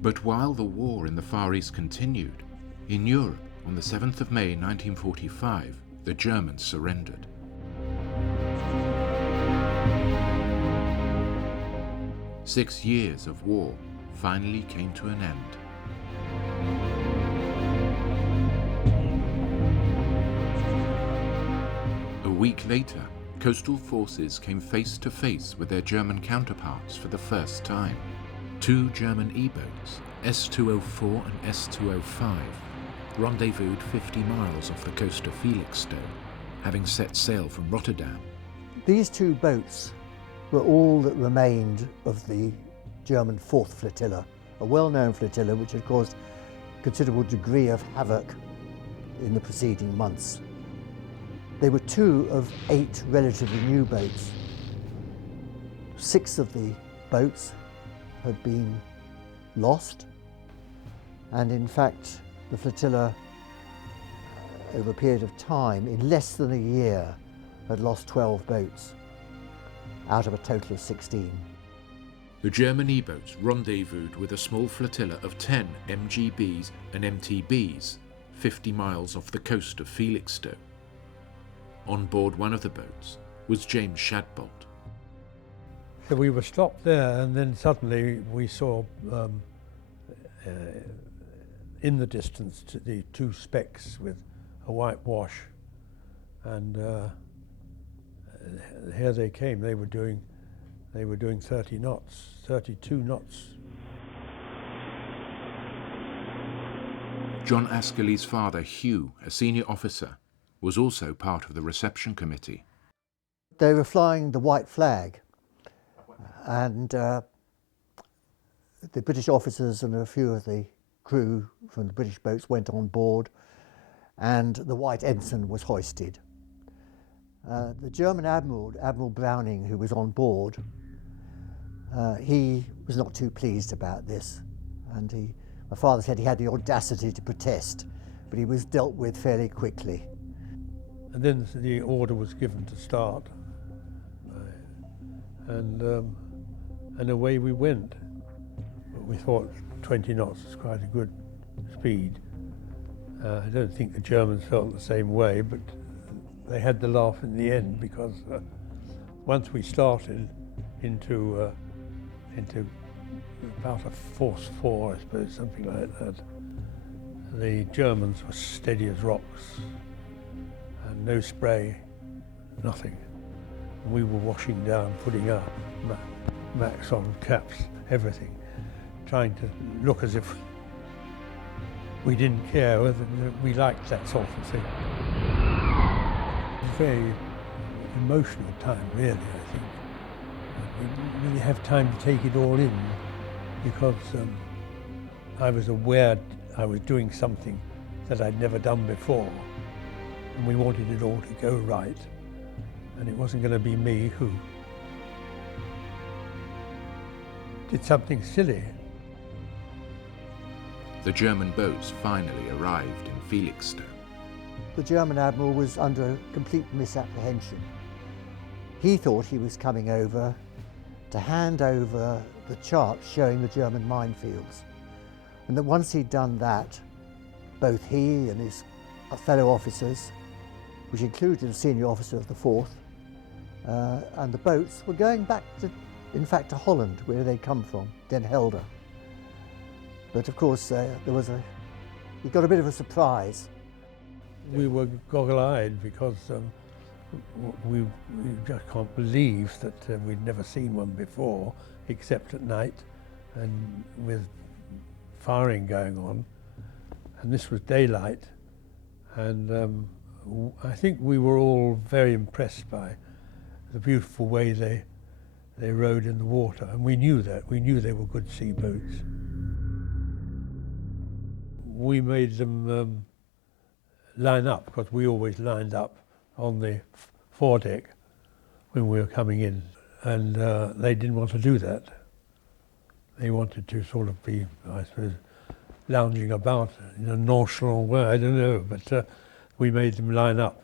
But while the war in the Far East continued, in Europe on the 7th of May 1945, the Germans surrendered. Six years of war finally came to an end. A week later, coastal forces came face to face with their German counterparts for the first time. Two German E-boats, S-204 and S-205, rendezvoused 50 miles off the coast of Felixstowe, having set sail from Rotterdam. These two boats were all that remained of the German Fourth Flotilla, a well-known flotilla which had caused a considerable degree of havoc in the preceding months. They were two of 8 relatively new boats. 6 of the boats had been lost, and in fact the flotilla over a period of time, in less than a year, had lost 12 boats out of a total of 16. The German E-boats rendezvoused with a small flotilla of 10 MGBs and MTBs 50 miles off the coast of Felixstowe. On board one of the boats was James Shadbolt. So we were stopped there, and then suddenly we saw in the distance the 2 specks with a white wash, and here they came. They were doing 30 knots, 32 knots. John Askerley's father, Hugh, a senior officer, was also part of the reception committee. They were flying the white flag, and the British officers and a few of the crew from the British boats went on board, and the white ensign was hoisted. The German admiral, Admiral Browning, who was on board, he was not too pleased about this, and my father said he had the audacity to protest, but he was dealt with fairly quickly. And then the order was given to start, and away we went. We thought 20 knots was quite a good speed. I don't think the Germans felt the same way, but they had the laugh in the end, because once we started into about a force 4, I suppose, something like that, the Germans were steady as rocks, and no spray, nothing. And we were washing down, putting up max on, caps, everything, trying to look as if we didn't care, whether we liked that sort of thing. It's a very emotional time, really, I think. We didn't really have time to take it all in, because I was aware I was doing something that I'd never done before, and we wanted it all to go right, and it wasn't going to be me who did something silly. The German boats finally arrived in Felixstowe. The German admiral was under complete misapprehension. He thought he was coming over to hand over the chart showing the German minefields, and that once he'd done that, both he and his fellow officers, which included a senior officer of the 4th, and the boats were going back to, in fact, to Holland, where they'd come from, Den Helder. But of course, he got a bit of a surprise. We were goggle-eyed, because we just can't believe that we'd never seen one before, except at night and with firing going on. And this was daylight, and I think we were all very impressed by the beautiful way they rode in the water, and we knew that. We knew they were good sea boats. We made them line up, because we always lined up on the foredeck when we were coming in, and they didn't want to do that. They wanted to sort of be, I suppose, lounging about in a nonchalant way, I don't know, but we made them line up,